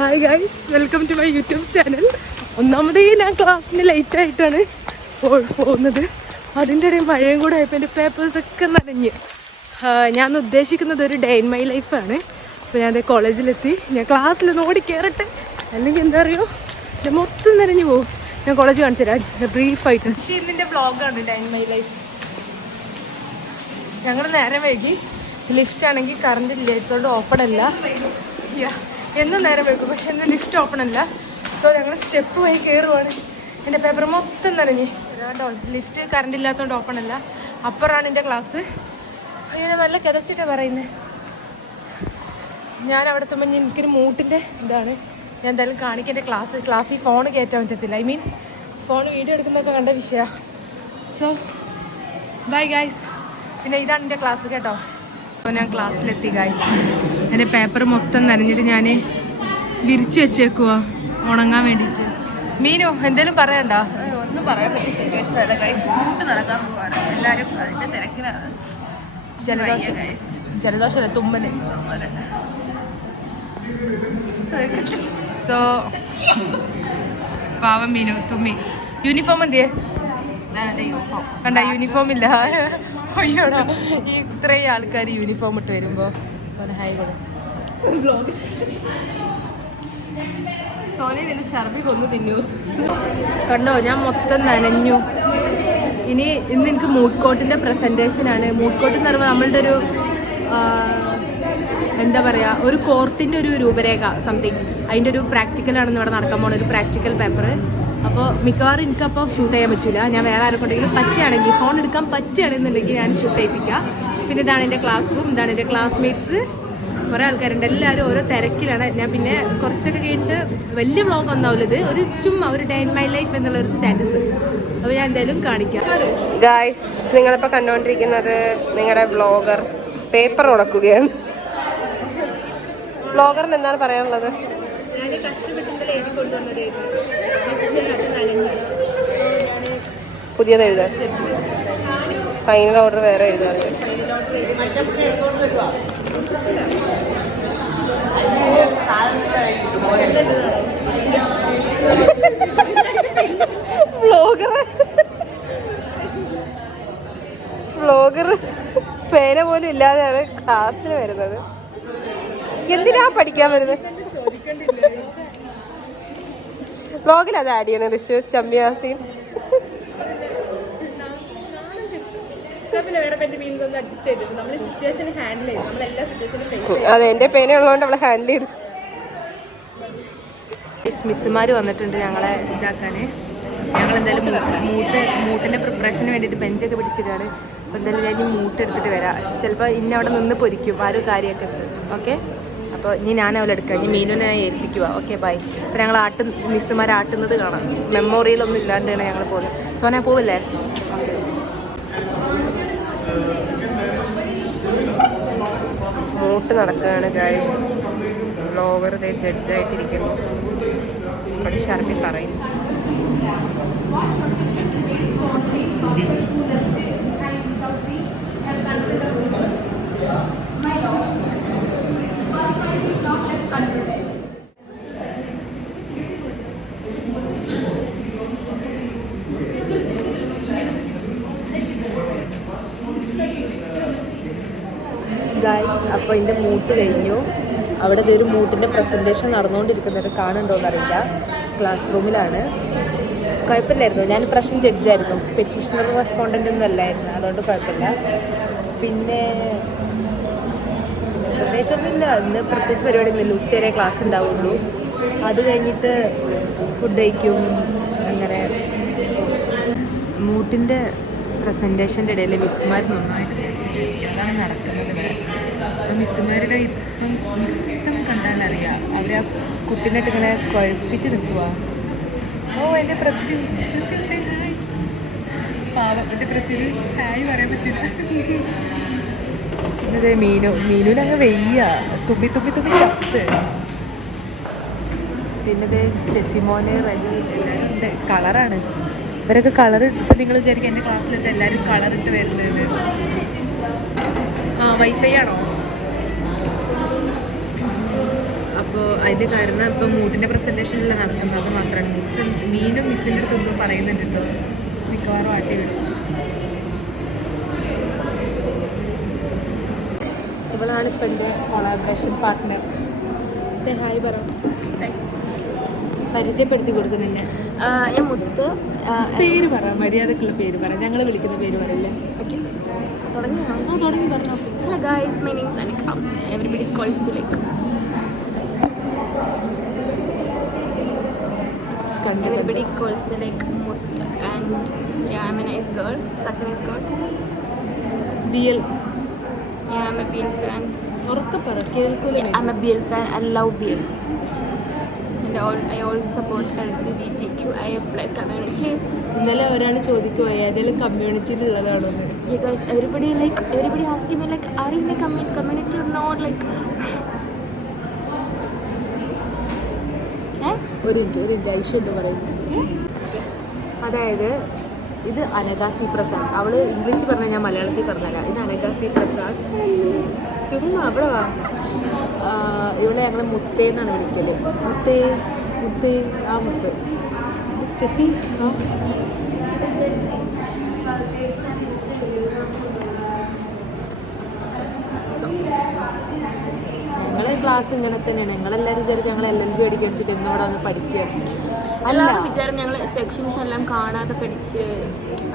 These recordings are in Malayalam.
Hi guys, welcome to my YouTube channel. ഒന്നാമതേ ഞാൻ ക്ലാസ്സിന് ലേറ്റായിട്ടാണ് പോകുന്നത്. അതിൻ്റെ ഇടയിൽ മഴയും കൂടെ ആയപ്പോൾ എൻ്റെ പേപ്പേഴ്സൊക്കെ നനഞ്ഞ്. ഞാൻ ഉദ്ദേശിക്കുന്നത് ഒരു ഡേ ഇൻ മൈ ലൈഫാണ്. അപ്പോൾ ഞാൻ എൻ്റെ കോളേജിലെത്തി. ഞാൻ ക്ലാസ്സിലൊന്ന് ഓടി കയറട്ടെ, അല്ലെങ്കിൽ എന്താ അറിയോ ഞാൻ മൊത്തം നനഞ്ഞു പോകും. ഞാൻ കോളേജ് കാണിച്ചു തരാം ബ്രീഫായിട്ട്. പക്ഷേ ഇന്നിൻ്റെ വ്ളോഗാണ് ഡേ ഇൻ മൈ ലൈഫ്. ഞങ്ങൾ നേരെ വൈകി. ലിഫ്റ്റ് ആണെങ്കിൽ കറണ്ട് ഇല്ലാത്തതുകൊണ്ട് ഓപ്പൺ അല്ല. എന്നും നേരം വയ്ക്കും, പക്ഷെ ഇന്ന് ലിഫ്റ്റ് ഓപ്പൺ അല്ല. സോ ഞങ്ങൾ സ്റ്റെപ്പ് വഴി കയറുവാണ്. എൻ്റെ പേപ്പർ മൊത്തം നനഞ്ഞ്. കേട്ടോ, ലിഫ്റ്റ് കറണ്ട് ഇല്ലാത്തതുകൊണ്ട് ഓപ്പൺ അല്ല. അപ്പുറമാണ് എൻ്റെ ക്ലാസ്. അങ്ങനെ നല്ല കിതച്ചിട്ടാണ് പറയുന്നത്. ഞാൻ അവിടെ എത്തുമ്പോൾ എനിക്കൊരു മൂട്ടിൻ്റെ ഇതാണ്. ഞാൻ എന്തായാലും കാണിക്കാം എൻ്റെ ക്ലാസ്സിൽ ഫോൺ കയറ്റാൻ പറ്റത്തില്ല. ഐ മീൻ ഫോൺ വീഡിയോ എടുക്കുന്നതൊക്കെ കണ്ട വിഷയമാണ്. So bye guys. പിന്നെ ഇതാണ് എൻ്റെ ക്ലാസ് കേട്ടോ. അപ്പോൾ ഞാൻ ക്ലാസ്സിലെത്തി ഗൈസ്. എൻ്റെ പേപ്പർ മൊത്തം നനഞ്ഞിട്ട് ഞാൻ വിരിച്ചു വെച്ചേക്കുവാ ഉണങ്ങാൻ വേണ്ടിയിട്ട്. മീനു എന്തേലും പറയണ്ട? ഒന്നും പറയാൻ പറ്റിയ സിറ്റുവേഷനല്ല ഗൈസ്. കൂട്ട് നടക്കാൻ പോവാണ് എല്ലാവരും, അതിൻ്റെ തിരക്കിലാണ്. ജലദോഷമല്ല, തുമ്മല്. സോ പാവം മീനു തുമ്മി. യൂണിഫോം എന്തിയേ? കണ്ട യൂണിഫോം ഇല്ല. അയ്യോടാ, ഈ ഇത്രയും ആൾക്കാർ യൂണിഫോം ഇട്ട് വരുമ്പോൾ സോനഹായി സോനെ നിന്നെ ഷർബി കൊന്നു തിന്നു. കണ്ടോ, ഞാൻ മൊത്തം നനഞ്ഞു. ഇന്ന് എനിക്ക് മൂഡ് കോട്ടിൻ്റെ പ്രസൻറ്റേഷനാണ്. മൂഡ് കോട്ട് എന്ന് പറയുമ്പോൾ നമ്മളുടെ ഒരു എന്താ പറയുക, ഒരു കോർട്ടിൻ്റെ ഒരു രൂപരേഖ സംതിങ്, അതിൻ്റെ ഒരു പ്രാക്ടിക്കലാണെന്ന് ഇവിടെ നടക്കാൻ പോകുന്ന ഒരു പ്രാക്ടിക്കൽ പേപ്പർ. അപ്പോൾ മിക്കവാറും എനിക്കപ്പോൾ ഷൂട്ട് ചെയ്യാൻ പറ്റില്ല. ഞാൻ വേറെ ആരെക്കൊണ്ടെങ്കിലും പറ്റുകയാണെങ്കിൽ, ഫോൺ എടുക്കാൻ പറ്റുകയാണെന്നുണ്ടെങ്കിൽ ഞാൻ ഷൂട്ട് ചെയ്യിപ്പിക്കാം. പിന്നെ ഇതാണ് എൻ്റെ ക്ലാസ് റൂം, ഇതാണ് എൻ്റെ ക്ലാസ്മേറ്റ്സ്. കുറേ ആൾക്കാരുണ്ട്, എല്ലാവരും ഓരോ തിരക്കിലാണ്. ഞാൻ പിന്നെ കുറച്ചൊക്കെ കഴിഞ്ഞിട്ട് വലിയ വ്ളോഗ് ഒന്നാവില്ലത്, ഒരു ചുമ്മാ ഒരു ഡേ ഇൻ മൈ ലൈഫ് എന്നുള്ളൊരു സ്റ്റാറ്റസ്. അപ്പോൾ ഞാൻ എന്തായാലും കാണിക്കാം. ഗായ്സ്, നിങ്ങളിപ്പോൾ കണ്ടുകൊണ്ടിരിക്കുന്നത് നിങ്ങളുടെ വ്ളോഗർ പേപ്പർ ഉണക്കുകയാണ്. വ്ളോഗറിന് എന്താണ് പറയാനുള്ളത്? ഞാൻ കഷ്ടപ്പെട്ടിന്നലെ എഴുതി കൊണ്ടുവന്നതായിരുന്നു, പക്ഷേ അത് നനഞ്ഞു. പുതിയത് എഴുതാൻ ഫൈനൽ ഓർഡർ വേറെ എഴുതാറുണ്ട്. വ്ളോഗർ പേന പോലും ഇല്ലാതെയാണ് ക്ലാസ്സിൽ വരുന്നത്. എന്തിനാ പഠിക്കാൻ വരുന്നത്? വ്ളോഗിൽ അത് ആഡ് ചെയ്യണം. ഋഷു ചമ്മിയാസീൻ അതെ, എൻ്റെ പേന ഉള്ളതുകൊണ്ട് അവളെ ഹാൻഡിൽ ചെയ്തു. മിസ്സുമാർ വന്നിട്ടുണ്ട് ഞങ്ങളെ ഇതാക്കാന്. ഞങ്ങൾ എന്തായാലും മൂട്ടിൻ്റെ പ്രിപ്പറേഷന് വേണ്ടിയിട്ട് ബെഞ്ചൊക്കെ പിടിച്ചിട്ടാണ്. അപ്പോൾ എന്തായാലും ഞാൻ ഈ മൂട്ട് എടുത്തിട്ട് വരാം. ചിലപ്പോൾ ഇനി അവിടെ നിന്ന് പൊരിക്കും ആ ഒരു കാര്യമൊക്കെ ഉണ്ട്. ഓക്കെ, അപ്പോൾ ഇനി ഞാൻ അവളെ എടുക്കാം. ഇനി മീനുനെ ഏൽപ്പിക്കുക. Okay bye. അപ്പോൾ ഞങ്ങൾ മിസ്സുമാർ ആട്ടുന്നത് കാണാം. മെമ്മോറിയലൊന്നും ഇല്ലാണ്ടാണ് ഞങ്ങൾ പോകുന്നത്. സോന പോവല്ലേ? മൂട്ട് നടക്കുകയാണ് ഗൈസ്. വ്ളോഗർ ജഡ്ജായിട്ടിരിക്കുന്നു. അവിടെ ഷർമി പറയും. ഗൈസ്, അപ്പോൾ എൻ്റെ മൂട്ട് കഴിഞ്ഞു. അവിടെ ഒരു മൂട്ടിൻ്റെ പ്രസൻറ്റേഷൻ നടന്നുകൊണ്ടിരിക്കുന്നത് കാണുന്നുണ്ടോയെന്നറിയില്ല. ക്ലാസ് റൂമിലാണ്. കുഴപ്പമില്ലായിരുന്നു. ഞാൻ പ്രശ്നം ജഡ്ജായിരുന്നു, പെറ്റീഷണർ റെസ്പോണ്ടൻ്റ് ഒന്നും അല്ലായിരുന്നു. അതുകൊണ്ട് കുഴപ്പമില്ല. പിന്നെ പ്രത്യേകിച്ചൊന്നുമില്ല. ഇന്ന് പ്രത്യേകിച്ച് പരിപാടിയൊന്നുമില്ല. ഉച്ചവരെ ക്ലാസ് ഉണ്ടാവുള്ളൂ. അത് കഴിഞ്ഞിട്ട് ഫുഡ് കഴിക്കും. അങ്ങനെ മൂട്ടിൻ്റെ പ്രസൻറ്റേഷൻ്റെ ഇടയിൽ മിസ്സുമാർ നന്നായിട്ട് അതാണ് നടക്കുന്നത് ഇവിടെ. അപ്പോൾ മിസ്സുമാരുടെ ഇപ്പം കണ്ടാലറിയാം, അവർ ആ കുട്ടീനായിട്ട് ഇങ്ങനെ കുഴപ്പിച്ച് നിൽക്കുക. ഓ എൻ്റെ പ്രതി ഹായ്, പാവം എൻ്റെ പ്രതി ഹായ് പറയാൻ പറ്റില്ല. പിന്നതേ മീനുനങ്ങ് വെയ്യ, തുമ്പി ചത്ത്. പിന്നതേ സ്റ്റെസിമോന് റെഡി കളറാണ്. ഇവരൊക്കെ കളർ ഇട്ട്, നിങ്ങൾ വിചാരിക്കും എൻ്റെ ക്ലാസ്സിലൊക്കെ എല്ലാവരും കളറിട്ട് വരുന്നത്. വൈഫൈ ആണോ? അപ്പോൾ അതിൻ്റെ കാരണം ഇപ്പോൾ മൂട്ടിൻ്റെ പ്രസൻറ്റേഷനിൽ നടക്കുന്നത് മാത്രമാണ്. മീനും മിസ്സിൻ്റെ അടുത്തൊന്നും പറയുന്നുണ്ട് കേട്ടോ. മിക്കവാറും ആട്ടി വരും. ഇവളാണ് ഇപ്പം എൻ്റെ കൊളാബറേഷൻ പാർട്ട്ണർ. ഹായ് പറ. പരിചയപ്പെടുത്തി കൊടുക്കുന്നുണ്ട്. ഞാൻ മുത്ത്. പേര് പറ, മര്യാദക്കുള്ള പേര് പറ. ഞങ്ങൾ വിളിക്കുന്ന പേര് പറയില്ല. ഓക്കെ, തുടങ്ങി പറഞ്ഞോ. Hello guys, my name is Anika. Everybody calls me like. Everybody calls me like Muthu, and yeah, I'm a nice girl, such a nice girl. BL. Yeah, I'm a BL fan. ഉറക്കെ പറ, കേൾക്കൂല. Yeah, I'm a BL fan. I love BLs. And I also support LGBTQIA+ community. ഇന്നലെ ഒരാൾ ചോദിക്കുമോ ഏതെങ്കിലും കമ്മ്യൂണിറ്റിയിലുള്ളതാണോ? You guys, everybody asking me like, are you in a community or not? Like, ഒരു മിനിറ്റ് ഐഷു എന്ന് പറയുന്നത്. അതായത് ഇത് അനഘ സി പ്രസാദ്. അവൾ ഇംഗ്ലീഷിൽ പറഞ്ഞാൽ ഞാൻ മലയാളത്തിൽ പറഞ്ഞല്ല. ഇത് അനഘ സി പ്രസാദ്. ചുമ്മാ അവിടെ വാ. ഇവിടെ ഞങ്ങൾ മുത്തേന്നാണ് വിളിക്കല്. മുത്തേ ആ മുത്ത്. ശശി ഞങ്ങളെ ക്ലാസ് ഇങ്ങനെ തന്നെയാണ്. ഞങ്ങളെല്ലാവരും വിചാരിക്കും ഞങ്ങൾ LLB അടിക്കടിച്ചിട്ട് ഇന്നിവിടെ വന്ന് പഠിക്കുക. എല്ലാവരും വിചാരം ഞങ്ങൾ സെക്ഷൻസ് എല്ലാം കാണാതെ പഠിച്ച്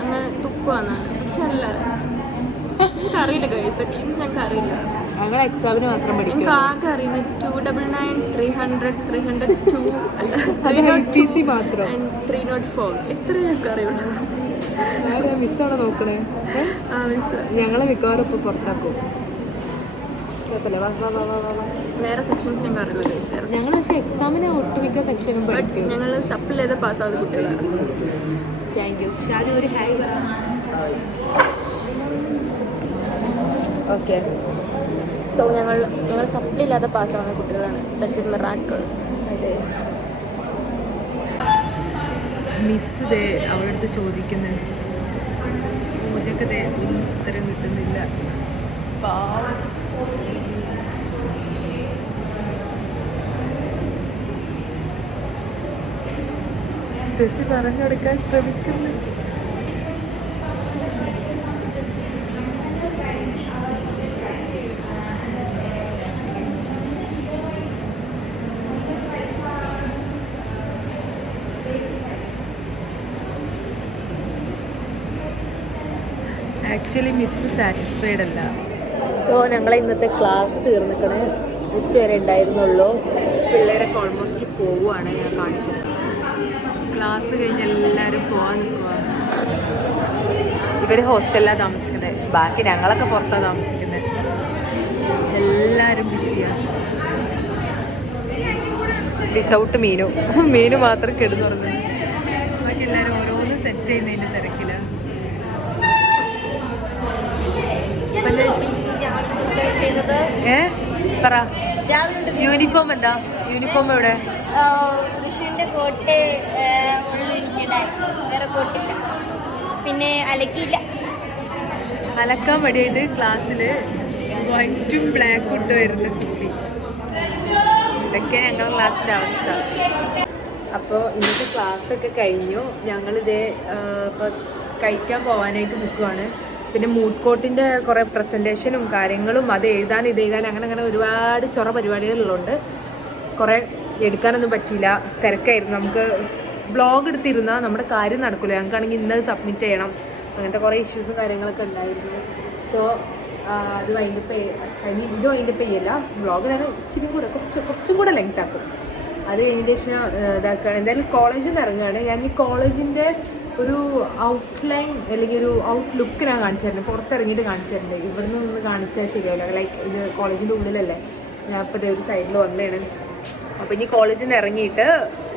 അങ്ങ് തുപ്പാന്നാണ്. പക്ഷെ അല്ല, എനിക്കറിയില്ല ഗൈസ്, സെക്ഷൻസ് ഞങ്ങൾക്ക് അറിയില്ല. ഞങ്ങൾ എക്സാമിന് മാത്രം പഠിക്കും. എനിക്ക് ആകെ അറിയുന്നത് 299, 300, 302 അല്ല 302 മാത്രം, 304 ഇത്രയും ഞങ്ങൾക്ക് അറിയുള്ളൂ. മിസ് അവിടെ നോക്കണേ. ആ മിസ് ഞങ്ങളെ മിക്കവാറും ഇപ്പോൾ പുറത്താക്കും. വേറെ സെക്ഷൻസ് ഞങ്ങൾക്ക് അറിയില്ല ഗൈസ്. വേറെ ഞങ്ങൾ പക്ഷേ എക്സാമിന് ഒട്ടുമിക്ക സെക്ഷനും പഠിക്കും. ഞങ്ങൾ സപ്പിൾ ചെയ്ത് പാസ്സാവുന്ന കുട്ടികളാണ്. Thank you. ഷാജു ഒരു ഹായ് പറ. ഓക്കെ, സോ ഞങ്ങൾ സപ്ലി ഇല്ലാതെ പാസ്സാവുന്ന കുട്ടികളാണ്. That's A miracle. മിസ് ദേ അവളുടെ അടുത്ത് ചോദിക്കുന്നത് പൂജക്ക് ദേ ഉത്തരം കിട്ടുന്നില്ല. പാവം. സ്റ്റെസി പറഞ്ഞെടുക്കാൻ ശ്രമിക്കുന്നു. ആക്ച്വലി മിസ് സാറ്റിസ്ഫൈഡ് അല്ല. സോ ഞങ്ങളെ ഇന്നത്തെ ക്ലാസ് തീർന്നിക്കണേ. ഉച്ചവരെ ഉണ്ടായിരുന്നുള്ളൂ. പിള്ളേരൊക്കെ ഓൾമോസ്റ്റ് പോവുകയാണ്. ഞാൻ കാണിച്ചത് ക്ലാസ് കഴിഞ്ഞ് എല്ലാവരും പോകാൻ നിൽക്കുകയാണ്. ഇവർ ഹോസ്റ്റലിലാണ് താമസിക്കുന്നത്. ബാക്കി ഞങ്ങളൊക്കെ പുറത്താണ് താമസിക്കുന്നത്. എല്ലാവരും ബിസിയാണ്. വിത്തൗട്ട് മീനു മാത്രം കിടന്നുറങ്ങുന്നു. ബാക്കി എല്ലാവരും ഓരോന്ന് സെറ്റ് ചെയ്യുന്നതിൻ്റെ തിരക്കിലാണ്. പറ, യൂണിഫോം എന്താ? യൂണിഫോം എവിടെ? വിഷുവിൻ്റെ കോട്ട് വേറെ കോട്ടില്ല, പിന്നെ അലക്കിയില്ല. അലക്കാൻ വേണ്ടിയിട്ട് ക്ലാസ്സിൽ വൈറ്റും ബ്ലാക്കും ഇട്ട് വരുന്ന കുട്ടി. ഇതൊക്കെ ഞങ്ങളുടെ ക്ലാസ്സിൻ്റെ അവസ്ഥ. അപ്പോൾ ഇന്നത്തെ ക്ലാസ്സൊക്കെ കഴിഞ്ഞു. ഞങ്ങളിതേ ഇപ്പോൾ കഴിക്കാൻ പോകാനായിട്ട് നിൽക്കുവാണ്. പിന്നെ മൂഡ് കോട്ടിൻ്റെ കുറേ പ്രസൻറ്റേഷനും കാര്യങ്ങളും അത് എഴുതാൻ അങ്ങനെ ഒരുപാട് ചൊറ പരിപാടികളുള്ളതുകൊണ്ട് കുറേ എടുക്കാനൊന്നും പറ്റിയില്ല. തിരക്കായിരുന്നു. നമുക്ക് ബ്ലോഗ് എടുത്തിരുന്നാൽ നമ്മുടെ കാര്യം നടക്കില്ല. ഞങ്ങൾക്കാണെങ്കിൽ ഇന്നത് സബ്മിറ്റ് ചെയ്യണം. അങ്ങനത്തെ കുറേ ഇഷ്യൂസും കാര്യങ്ങളൊക്കെ ഉണ്ടായിരുന്നു. സോ അത് വൈൻഡപ്പ് ഇത് വൈൻഡപ്പ് ചെയ്യില്ല. ബ്ലോഗ് ഞാൻ ഇച്ചിരി കൂടെ കുറച്ചും കൂടെ ലെങ്ത് ആക്കും. അത് കഴിഞ്ഞതിന് ശേഷം ഇതാക്കുകയാണ്. എന്തായാലും കോളേജിൽ നിന്ന് ഇറങ്ങുകയാണ്. ഞാൻ ഈ കോളേജിൻ്റെ ഒരു ഔട്ട്ലൈൻ അല്ലെങ്കിൽ ഒരു ഔട്ട്ലുക്ക് ഞാൻ കാണിച്ചു തരുന്നത്. പുറത്തിറങ്ങിയിട്ട് കാണിച്ചു തരുന്നത്. ഇവിടെ നിന്ന് കാണിച്ചാൽ ശരിയാവില്ല. ലൈക്ക് ഇത് കോളേജിൻ്റെ ഉള്ളിലല്ലേ. ഞാൻ ഇപ്പോൾ ഇതേ ഒരു സൈഡിൽ വന്നതാണ്. അപ്പോൾ ഇനി കോളേജിൽ നിന്ന് ഇറങ്ങിയിട്ട്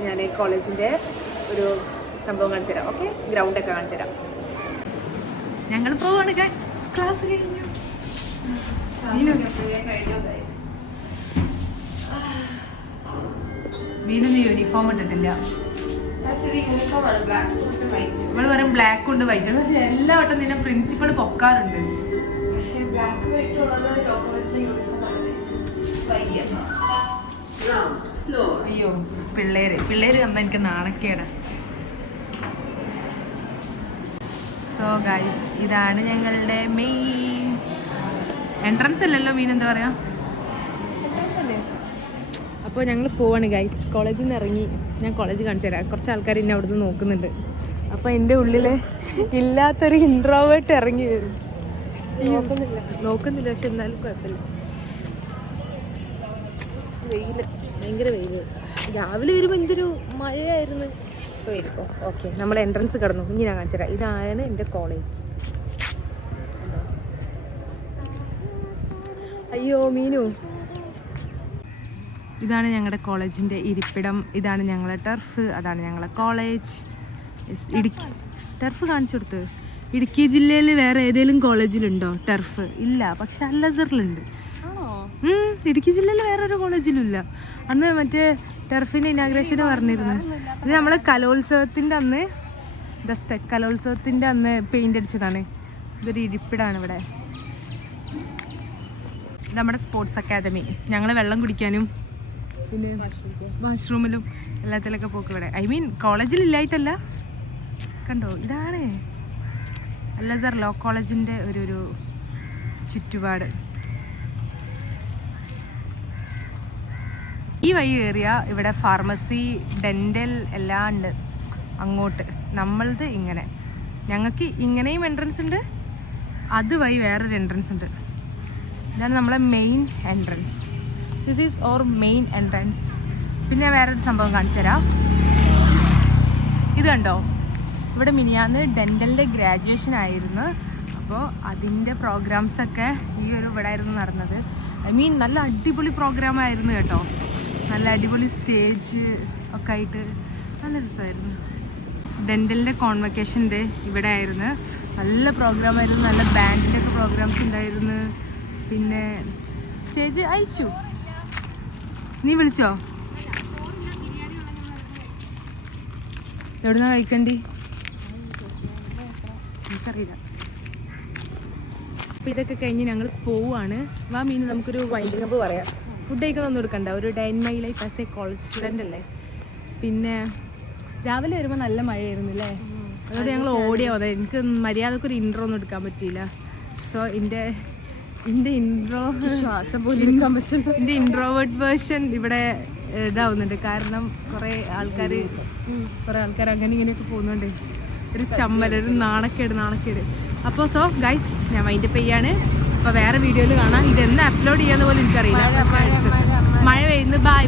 ഞാൻ കോളേജിൻ്റെ ഒരു സംഭവം കാണിച്ചു തരാം. ഓക്കെ, ഗ്രൗണ്ടൊക്കെ കാണിച്ചു തരാം. ഞങ്ങൾ പോവാണ് ഗൈസ്. ക്ലാസ് കഴിഞ്ഞു. മീനൊന്നും യൂണിഫോം ഇട്ടിട്ടില്ല. നമ്മൾ പറയും ബ്ലാക്ക് ഉണ്ട് വൈറ്റ്. പക്ഷെ എല്ലാ വട്ടം നിന്നെ പ്രിൻസിപ്പൾ പൊക്കാറുണ്ട്. അയ്യോ പിള്ളേര് തന്ന എനിക്ക് നാണക്കേടാ. സോ ഗൈസ്, ഇതാണ് ഞങ്ങളുടെ മെയിൻ എൻട്രൻസ് അല്ലല്ലോ, മീൻ എന്താ പറയാ. അപ്പോൾ ഞങ്ങൾ പോവാണ് ഗൈസ്. കോളേജിൽ നിന്ന് ഇറങ്ങി. ഞാൻ കോളേജ് കാണിച്ചു തരാം. കുറച്ച് ആൾക്കാർ എന്നെ അവിടുന്ന് നോക്കുന്നുണ്ട്. അപ്പോൾ എൻ്റെ ഉള്ളിൽ ഇല്ലാത്തൊരു ഇൻട്രോവേർട്ട് ഇറങ്ങി വരും. നോക്കുന്നില്ല പക്ഷെ എന്നാലും കുഴപ്പമില്ല. വെയിൽ, ഭയങ്കര വെയിൽ. രാവിലെ വരുമ്പോൾ എന്തൊരു മഴയായിരുന്നു. ഇപ്പോൾ വരും. ഓക്കെ, നമ്മൾ എൻട്രൻസ് കിടന്നു. ഇനി ഞാൻ കാണിച്ചു തരാം. ഇതാണ് എൻ്റെ കോളേജ്. അയ്യോ മീനു. ഇതാണ് ഞങ്ങളുടെ കോളേജിൻ്റെ ഇരിപ്പിടം. ഇതാണ് ഞങ്ങളെ ടർഫ്. അതാണ് ഞങ്ങളെ കോളേജ്. ഇടുക്കി ടർഫ് കാണിച്ചു കൊടുത്ത്. ഇടുക്കി ജില്ലയിൽ വേറെ ഏതെങ്കിലും കോളേജിലുണ്ടോ ടർഫ്? ഇല്ല, പക്ഷെ അല്ലസറിലുണ്ട്. ഇടുക്കി ജില്ലയിൽ വേറൊരു കോളേജിലും ഇല്ല. അന്ന് മറ്റേ ടർഫിൻ്റെ ഇനാഗ്രേഷന് പറഞ്ഞിരുന്നു. ഇത് നമ്മൾ കലോത്സവത്തിൻ്റെ അന്ന് കലോത്സവത്തിൻ്റെ അന്ന് പെയിൻ്റ് അടിച്ചതാണ്. ഇതൊരു ഇരിപ്പിടാണ് ഇവിടെ. നമ്മുടെ സ്പോർട്സ് അക്കാദമി. ഞങ്ങൾ വെള്ളം കുടിക്കാനും പിന്നെ വാഷ്റൂമിലും എല്ലാത്തിലൊക്കെ പോക്ക് ഇവിടെ. ഐ മീൻ കോളേജിൽ ഇല്ലായിട്ടല്ല. കണ്ടോ, ഇതാണ് അല്ലസർ ലോ കോളേജിൻ്റെ ഒരു ചുറ്റുപാട്. ഈ വഴി കയറിയ ഇവിടെ ഫാർമസി, ഡെൻ്റൽ എല്ലാം ഉണ്ട്. അങ്ങോട്ട് നമ്മളത് ഇങ്ങനെ. ഞങ്ങൾക്ക് ഇങ്ങനെയും എൻട്രൻസ് ഉണ്ട്, അതുവഴി വേറൊരു എൻട്രൻസ് ഉണ്ട്. ഇതാണ് നമ്മളെ main entrance. This is or main entrance. പിന്നെ വേറൊരു സംഭവം കാണിച്ചു തരാം. ഇത് കണ്ടോ, ഇവിടെ മിനിയാന്ന് ഡെൻ്റലിൻ്റെ ഗ്രാജുവേഷൻ ആയിരുന്നു. അപ്പോൾ അതിൻ്റെ പ്രോഗ്രാംസൊക്കെ ഇവിടെ ആയിരുന്നു നടന്നത്. ഐ മീൻ നല്ല അടിപൊളി പ്രോഗ്രാമായിരുന്നു കേട്ടോ. നല്ല അടിപൊളി സ്റ്റേജ് ഒക്കെ ആയിട്ട് നല്ല രസമായിരുന്നു. ഡെൻ്റലിൻ്റെ കോൺവക്കേഷൻ്റെ ഇവിടെ ആയിരുന്നു. നല്ല പ്രോഗ്രാമായിരുന്നു. നല്ല ബാൻഡിൻ്റെ ഒക്കെ പ്രോഗ്രാംസ് ഉണ്ടായിരുന്നു. പിന്നെ സ്റ്റേജ് അയച്ചു. നീ വിളിച്ചോ? എവിടുന്നാ കഴിക്കണ്ടി? എനിക്കറിയില്ല. അപ്പോൾ ഇതൊക്കെ കഴിഞ്ഞ് ഞങ്ങൾ പോവുകയാണ്. വാ മീൻ, നമുക്കൊരു വൈൻഡിങ് അപ്പ് പറയാം. ഫുഡ് കഴിക്കുന്നൊന്നും എടുക്കണ്ട. ഒരു day in my life as A college student അല്ലേ. പിന്നെ രാവിലെ വരുമ്പോൾ നല്ല മഴയായിരുന്നു അല്ലേ. അതുകൊണ്ട് ഞങ്ങൾ ഓടിയാ പോയത്. എനിക്ക് മര്യാദക്കൊരു ഇൻട്രോ ഒന്നും എടുക്കാൻ പറ്റിയില്ല. സോ എൻ്റെ ശ്വാസം പോലും എടുക്കാൻ പറ്റില്ല. എൻ്റെ ഇൻട്രോവേർട്ട് വേർഷൻ ഇവിടെ ഇതാവുന്നുണ്ട്. കാരണം കുറേ ആൾക്കാർ അങ്ങനെ ഇങ്ങനെയൊക്കെ പോകുന്നുണ്ട്. ഒരു ചമ്മൽ, ഒരു നാണക്കേട്. അപ്പോൾ സോ ഗൈസ്, ഞാൻ വൈൻഡപ്പ് ചെയ്യാണ്. അപ്പോൾ വേറെ വീഡിയോയിൽ കാണാം. ഇതെന്ന് അപ്ലോഡ് ചെയ്യാന്ന് പോലും എനിക്കറിയില്ല. മഴ പെയ്യുന്നു. ബൈ.